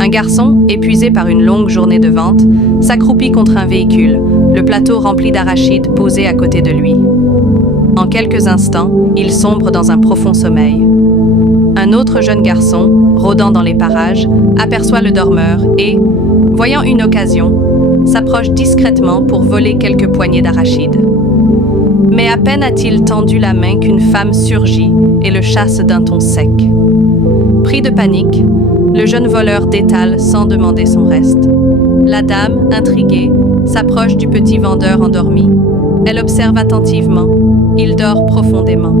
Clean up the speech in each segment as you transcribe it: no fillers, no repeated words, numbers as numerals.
Un garçon, épuisé par une longue journée de vente, s'accroupit contre un véhicule, le plateau rempli d'arachides posé à côté de lui. En quelques instants, il sombre dans un profond sommeil. Un autre jeune garçon, rôdant dans les parages, aperçoit le dormeur et, voyant une occasion, s'approche discrètement pour voler quelques poignées d'arachides. Mais à peine a-t-il tendu la main qu'une femme surgit et le chasse d'un ton sec. Pris de panique, le jeune voleur détale sans demander son reste. La dame, intriguée, s'approche du petit vendeur endormi. Elle observe attentivement. Il dort profondément.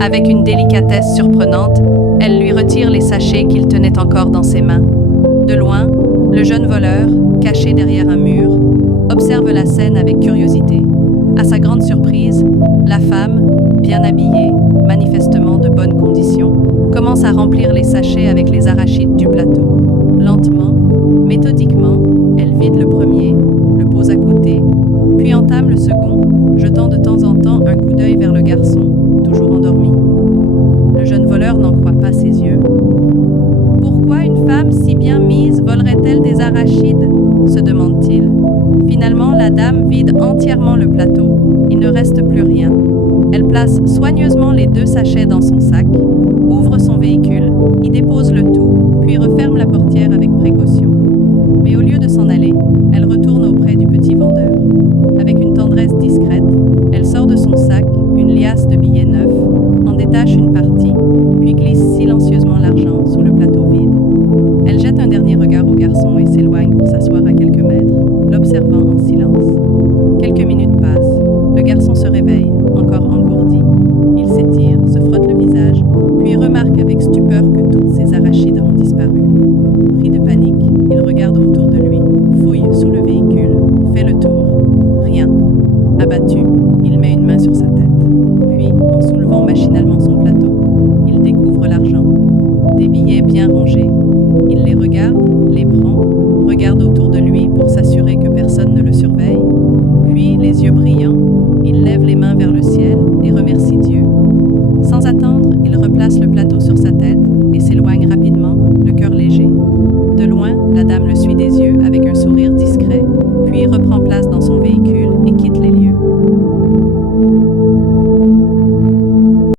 Avec une délicatesse surprenante, elle lui retire les sachets qu'il tenait encore dans ses mains. De loin, le jeune voleur, caché derrière un mur, observe la scène avec curiosité. À sa grande surprise, la femme, bien habillée, manifestement de bonnes conditions, commence à remplir les sachets avec les arachides du plateau. Lentement, méthodiquement, elle vide le premier, le pose à côté, puis entame le second, jetant de temps en temps un coup d'œil vers le garçon, toujours endormi. Le jeune voleur n'en croit pas ses yeux. Pourquoi une femme si bien mise volerait-elle des arachides ? Se demande-t-il. Finalement, la dame vide entièrement le plateau. Il ne reste plus rien. Elle place soigneusement les 2 sachets dans son sac, ouvre son véhicule, y dépose le tout, puis referme la portière avec précaution. Mais au lieu de s'en aller, elle retourne auprès du petit vendeur. Avec une tendresse discrète, elle sort de son sac une liasse de billets neufs, en détache une partie, puis glisse silencieusement l'argent sous le plateau vide. Elle jette un dernier regard au garçon et s'éloigne pour s'asseoir à quelques mètres, l'observant en silence. Quelques minutes passent, le garçon se réveille, encore engourdi. Il s'étire, se frotte le visage, puis remarque avec stupeur que toutes ses arachides ont disparu. Pris de panique, il regarde autour de lui, fouille sous le véhicule, fait le tour. Rien. Abattu, il met une main sur sa tête. Puis, en soulevant machinalement son plateau, il découvre l'argent. Des billets bien rangés. Il les regarde, les prend, regarde autour de lui pour s'assurer que personne ne le surveille. Puis, les yeux brillants, il lève les mains vers le ciel et remercie Dieu. Sans attendre, il replace le plateau sur sa tête et s'éloigne rapidement, le cœur léger. De loin, la dame le suit des yeux avec un sourire discret, puis reprend place dans son véhicule